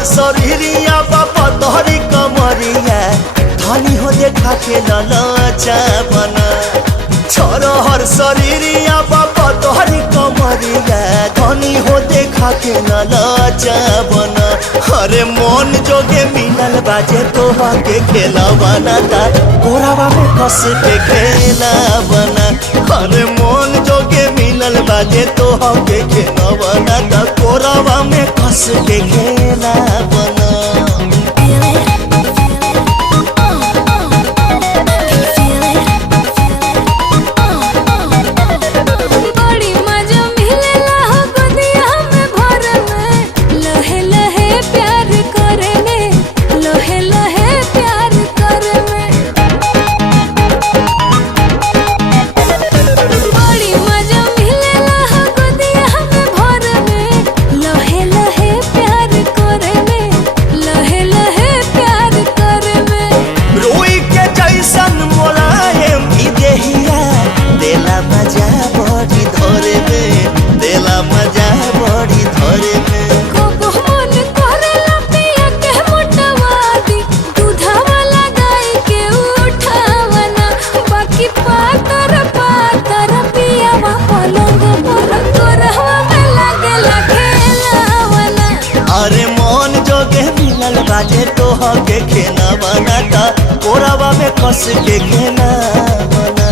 हर शरीरिया बाबा तोहरी कमरिया धनी हो देखा के ललचा बना छोरो हर शरीरिया बाबा तोहरी कमरिया धनी हो देखा के ललचा बना अरे मन जोगे मिलल बाजे तोहा के खेला बना ता कोरावा में कस के खेला बना अरे मन जोगे मिलल बाजे तोहा के खेला बना ता कोरावा में कस के खेला बना बाजे तोहा के खेना बनाता कोरावा में कस के खेना बना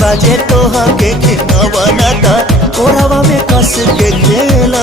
बाजे तोहा के खेना बनाता कोरावा में कस के खेला